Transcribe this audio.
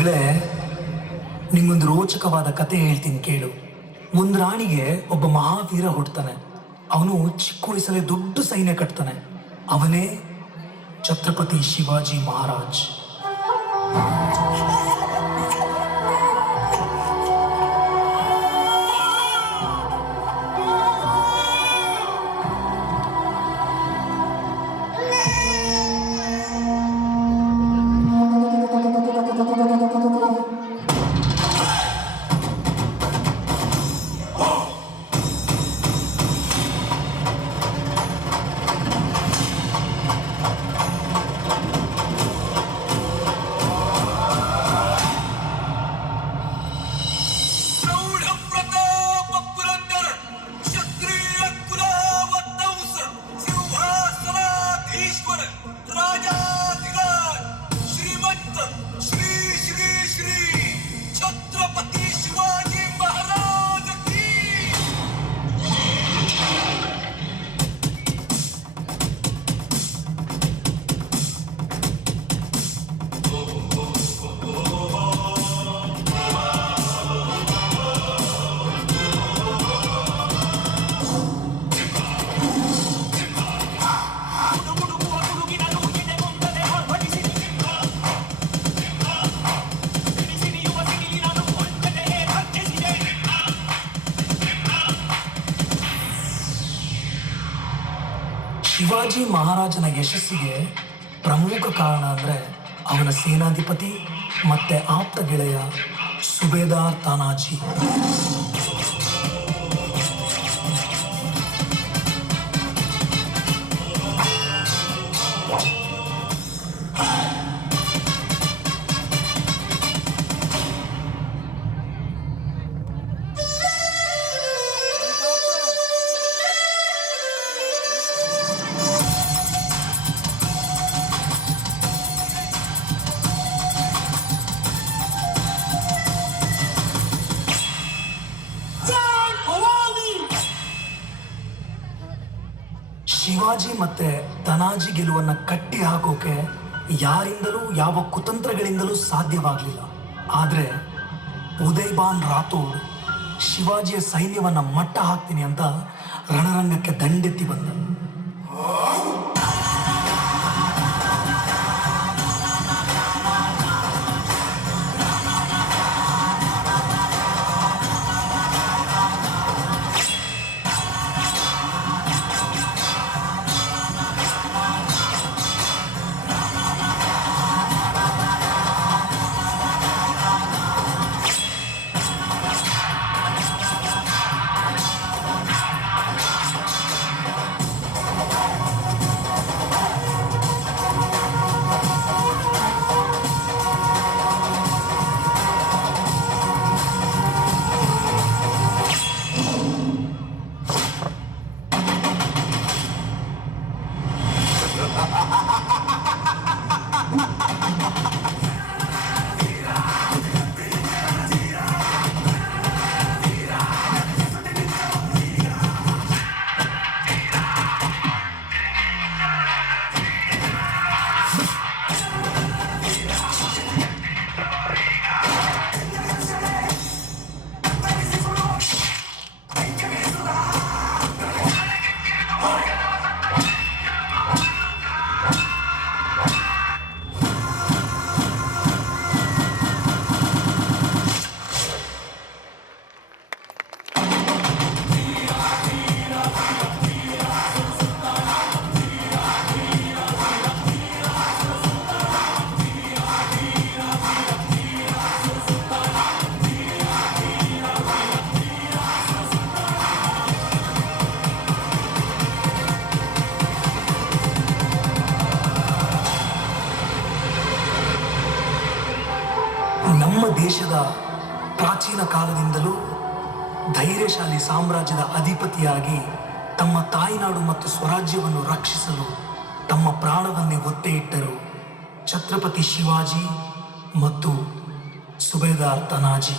ಮಗಳೇ, ನಿಂಗೊಂದು ರೋಚಕವಾದ ಕತೆ ಹೇಳ್ತೀನಿ ಕೇಳು. ಒಂದು ರಾಣಿಗೆ ಒಬ್ಬ ಮಹಾವೀರ ಹುಡ್ತಾನೆ. ಅವನು ಚಿಕ್ಕ ವಯಸ್ಸಲ್ಲೇ ದೊಡ್ಡ ಸೈನ್ಯ ಕಟ್ತಾನೆ. ಅವನೇ ಛತ್ರಪತಿ ಶಿವಾಜಿ ಮಹಾರಾಜ್. ಶಿವಾಜಿ ಮಹಾರಾಜನ ಯಶಸ್ಸಿಗೆ ಪ್ರಮುಖ ಕಾರಣ ಅಂದರೆ ಅವನ ಸೇನಾಧಿಪತಿ ಮತ್ತೆ ಆಪ್ತ ಗೆಳೆಯ ಸುಬೇದಾರ್ ತಾನಾಜಿ. ಶಿವಾಜಿ ಮತ್ತೆ ತನಾಜಿ ಗೆಲುವನ್ನ ಕಟ್ಟಿ ಹಾಕೋಕೆ ಯಾರಿಂದಲೂ ಯಾವ ಕುತಂತ್ರಗಳಿಂದಲೂ ಸಾಧ್ಯವಾಗಲಿಲ್ಲ. ಆದರೆ ಉದಯಭಾನ್ ರಾಥೋಡ್ ಶಿವಾಜಿಯ ಸೈನ್ಯವನ್ನ ಮಟ್ಟ ಹಾಕ್ತೀನಿ ಅಂತ ರಣರಂಗಕ್ಕೆ ದಂಡೆತ್ತಿ ಬಂದ. ನಮ್ಮ ದೇಶದ ಪ್ರಾಚೀನ ಕಾಲದಿಂದಲೂ ಧೈರ್ಯಶಾಲಿ ಸಾಮ್ರಾಜ್ಯದ ಅಧಿಪತಿಯಾಗಿ ತಮ್ಮ ತಾಯ್ನಾಡು ಮತ್ತು ಸ್ವರಾಜ್ಯವನ್ನು ರಕ್ಷಿಸಲು ತಮ್ಮ ಪ್ರಾಣವನ್ನೇ ಒತ್ತೆ ಇಟ್ಟರು ಛತ್ರಪತಿ ಶಿವಾಜಿ ಮತ್ತು ಸುಬೇದಾರ್ ತಾನಾಜಿ.